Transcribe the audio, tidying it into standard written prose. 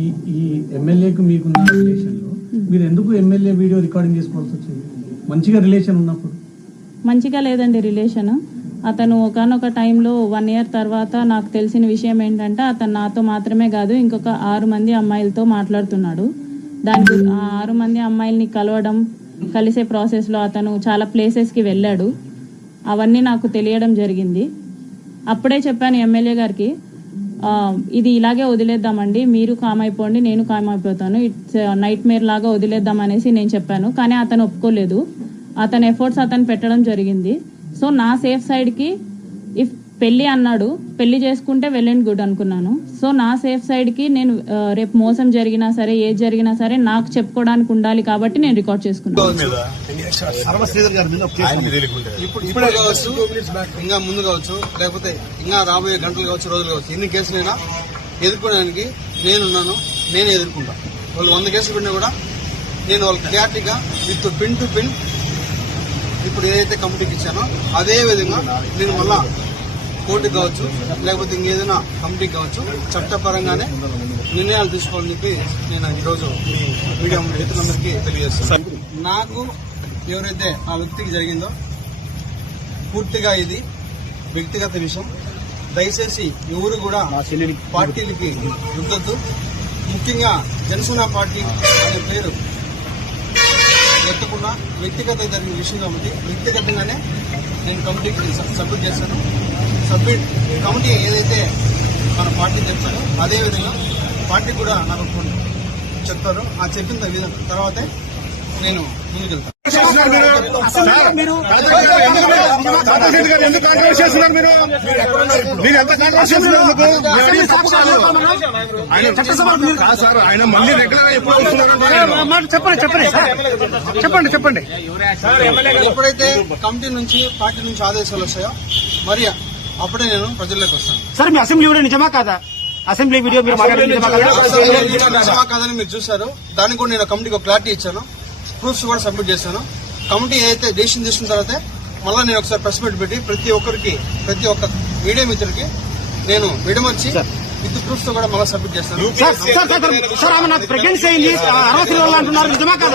ఈ ఎమ్మెల్యేకు మీకున్న రిలేషన్ లో మీరు ఎందుకు ఎమ్మెల్యే వీడియో రికార్డింగ్ చేసుకోవాల్సి వచ్చింది? మంచిగా రిలేషన్ ఉన్నప్పుడు. మంచిగా లేదండి రిలేషన్. అతను ఒకనొక టైంలో 1 year తర్వాత నాకు తెలిసిన విషయం ఏంటంటే అతను నాతో మాత్రమే కాదు ఇంకొక 6 మంది అమ్మాయిలతో మాట్లాడుతున్నాడు. దానికి ఆ 6 మంది అమ్మాయిల్ని కలవడం, కలిసే ప్రాసెస్లో అతను చాలా ప్లేసెస్కి వెళ్ళాడు. అవన్నీ నాకు తెలియడం జరిగింది. అప్పుడే చెప్పాను ఎమ్మెల్యే గారికి, ఇది ఇలాగే వదిలేద్దామండి, మీరు కామ్ అయిపోండి, నేను కామ్ అయిపోతాను, ఇట్స్ నైట్ మేర్ లాగా వదిలేద్దాం అనేసి నేను చెప్పాను. కానీ అతను ఒప్పుకోలేదు. అతని ఎఫర్ట్స్ అతను పెట్టడం జరిగింది. సో నా సేఫ్ సైడ్కి ఇఫ్ పెళ్ళి అన్నాడు, పెళ్లి చేసుకుంటే వెల్ అండ్ గుడ్ అనుకున్నాను. సో నా సేఫ్ సైడ్కి నేను రేపు మోసం జరిగినా సరే, ఏది జరిగినా సరే నాకు చెప్పుకోవడానికి ఉండాలి కాబట్టి నేను రికార్డ్ చేసుకున్నాను. ఇప్పుడు కావచ్చు, ఇంకా ముందు కావచ్చు, లేకపోతే ఇంకా రాబోయే గంటలు కావచ్చు, రోజులు కావచ్చు, ఎన్ని కేసులైనా ఎదుర్కోవడానికి నేనున్నాను, నేనే ఎదుర్కొంటా. వాళ్ళు 100 కేసులు పెట్టినా కూడా నేను వాళ్ళకి క్లారిటీగా విత్ పిన్ టు పిన్ ఇప్పుడు ఏదైతే కమిటీకి ఇచ్చానో అదే విధంగా నేను మళ్ళా కోర్టుకు కావచ్చు, లేకపోతే ఇంకేదైనా కమిటీకి కావచ్చు, చట్టపరంగానే నిర్ణయాలు తీసుకోవాలని చెప్పి నేను ఈరోజు మీడియా మిత్రులందరికీ తెలియజేస్తాను. నాకు ఎవరైతే ఆ వ్యక్తికి జరిగిందో పూర్తిగా ఇది వ్యక్తిగత విషయం. దయచేసి ఎవరు కూడా పార్టీలకి రుద్దద్దు. ముఖ్యంగా జనసేన పార్టీ అనే పేరు ఎత్తకుండా వ్యక్తిగత జరిగిన విషయం కాబట్టి వ్యక్తిగతంగానే నేను కమిటీకి సబ్మిట్ చేస్తాను. కమిటీ ఏదైతే మన పార్టీ చెప్తారో అదే విధంగా పార్టీ కూడా నాకు చెప్తారో ఆ చెప్పిన తర్వాతే నేను ముందుకెళ్తాను. చెప్పండి. ఎప్పుడైతే కమిటీ నుంచి పార్టీ నుంచి ఆదేశాలు వస్తాయో మరి అప్పుడే నేను ప్రజల్లోకి వస్తాను. సార్ మీ అసెంబ్లీ వీడియో నిజమా కాదా? అసెంబ్లీ వీడియో మీరు నిజమా కాదని మీరు చూశారు. దానికి కూడా నేను కమిటీకి క్లారిటీ ఇచ్చాను, ప్రూఫ్స్ కూడా సబ్మిట్ చేశాను. కమిటీ ఏదైతే డెసిషన్ తీసుకున్న తర్వాత మళ్ళీ నేను ఒకసారి ప్రెస్ మీట్ పెట్టి ప్రతి ఒక్క మీడియా మిత్రుడికి నేను విడమర్చి విత్ ప్రూఫ్స్ తో కూడా మళ్ళీ సబ్మిట్ చేస్తాను. సార్ ఆమె నాకు ప్రెగ్నెన్సీ అయింది 60 రోజులు అంటున్నారు, నిజమా కాదా?